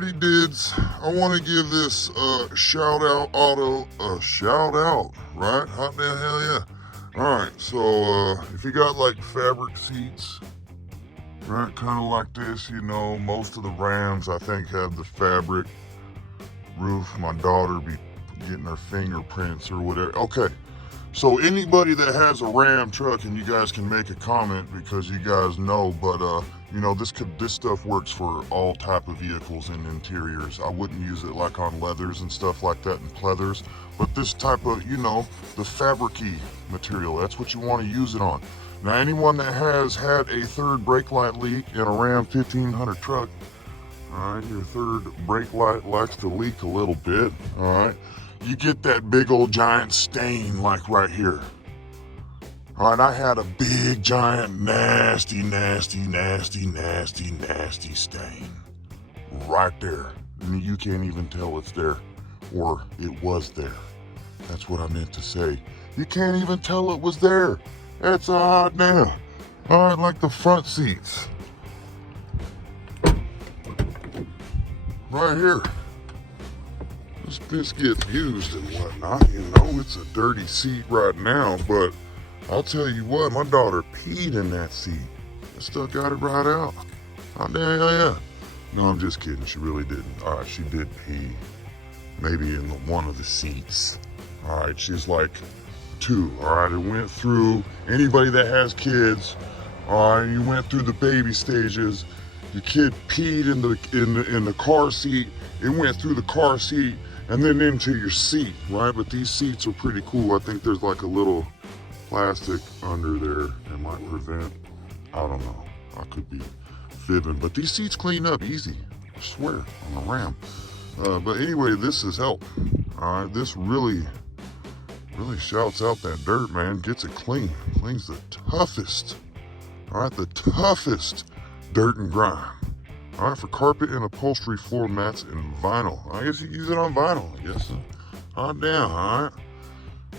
Alrighty, dudes. I want to give this shout out auto a shout out, right? Hot damn hell yeah. Alright, so if you got like fabric seats, right, kind of like this, you know, most of the Rams I think have the fabric roof. My daughter be getting her fingerprints or whatever. Okay, so anybody that has a Ram truck, and you guys can make a comment because you guys know, but you know, this stuff works for all type of vehicles and interiors. I wouldn't use it like on leathers and stuff like that and pleathers, but this type of, you know, the fabricy material, that's what you want to use it on. Now, anyone that has had a third brake light leak in a Ram 1500 truck, all right, your third brake light likes to leak a little bit, all right, you get that big old giant stain like right here. All right, I had a big giant nasty stain right there. And you can't even tell it's there, or it was there. That's what I meant to say. You can't even tell it was there. That's odd now. All right, like the front seats. Right here. This gets used and whatnot, you know, it's a dirty seat right now, but I'll tell you what, my daughter peed in that seat. I still got it right out. Oh, damn, yeah. No, I'm just kidding, she really didn't. All right, she did pee, maybe in one of the seats. All right, she's like 2, all right, it went through, anybody that has kids, all right, you went through the baby stages, your kid peed in the car seat, it went through the car seat, and then into your seat, right? But these seats are pretty cool. I think there's like a little plastic under there that might prevent, I don't know, I could be fibbing, but these seats clean up easy, I swear, on the Ram. But anyway, this is help. All right, this really shouts out that dirt, man, gets it clean, cleans the toughest, all right, the toughest dirt and grime. All right, for carpet and upholstery, floor mats, and vinyl. I guess you use it on vinyl, I guess. Hot damn, all right.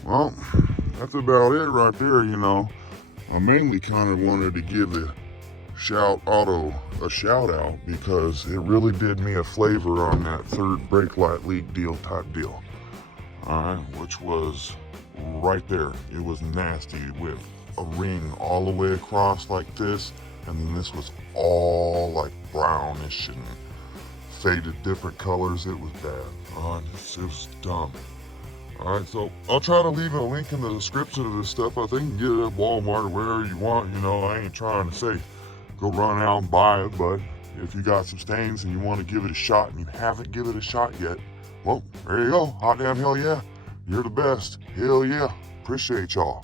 Well, that's about it right there, you know. I mainly kind of wanted to give the shout auto a shout out because it really did me a flavor on that third brake light leak deal type deal. All right, which was right there. It was nasty with a ring all the way across like this, and then this was all like brownish and faded different colors. It was bad. It was dumb. All right, so I'll try to leave a link in the description of this stuff. I think you can get it at Walmart or wherever you want. You know, I ain't trying to say go run out and buy it, but if you got some stains and you want to give it a shot and you haven't given it a shot yet, well, there you go. Hot damn hell yeah. You're the best. Hell yeah. Appreciate y'all.